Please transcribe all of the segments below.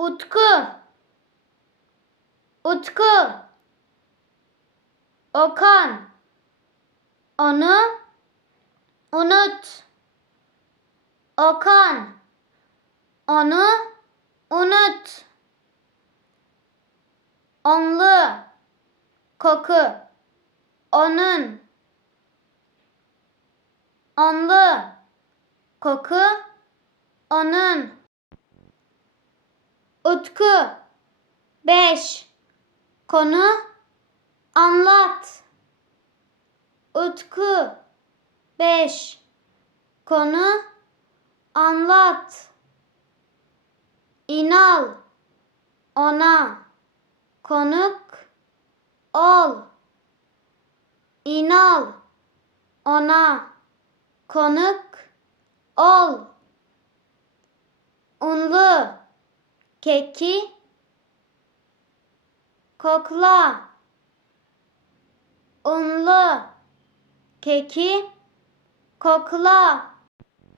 Utku. Utku. Okan. Onu unut. Okan. Onu unut. Onlu. Koku. Onun. Onlu. Koku. Onun. Utku. Beş. Konu. Anlat. Utku. Beş. Konu. Anlat. İnal. Ona. Konuk. Ol. İnal. Ona. Konuk. Ol. Unlu. Keki. Kokla. Unlu. Keki. Kokla.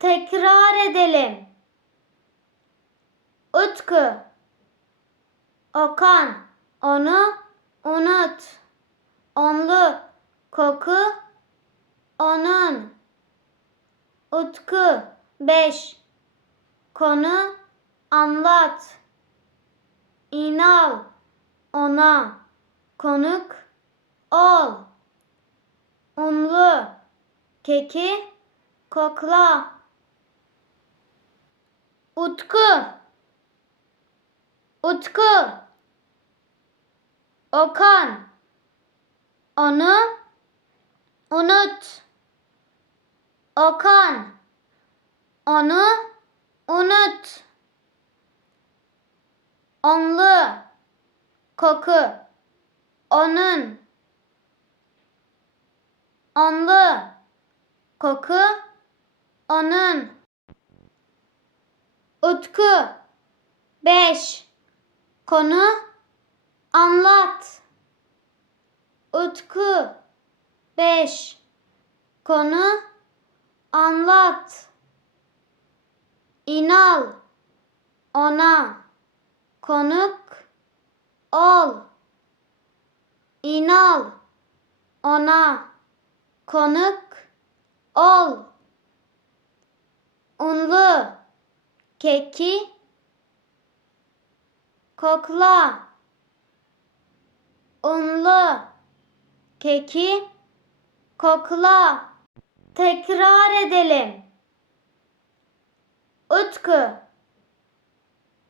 Tekrar edelim. Utku. Okan. Onu unut. Onlu. Koku. Onun. Utku. Beş. Konu. Anlat. İnal. Ona. Konuk. Ol. Unlu. Keki. Kokla. Utku. Utku. Okan. Onu unut. Okan. Onu unut. Onlu. Koku. Onun. Onlu. Koku. Onun. Utku. Beş. Konu. Anlat. Utku. Beş. Konu. Anlat. İnal. Ona. Konuk. Ol. İnal. Ona. Konuk. Ol. Unlu. Keki. Kokla. Unlu. Keki. Kokla. Tekrar edelim. Utku.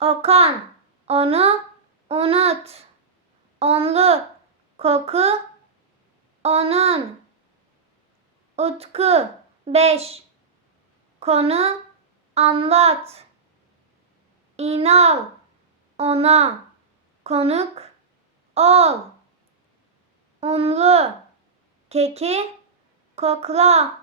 Okan. Onu unut. Onlu. Koku. Onun. Utku. Beş. Konu. Anlat. İnal. Ona. Konuk. Ol. Unlu. Keki. Kokla.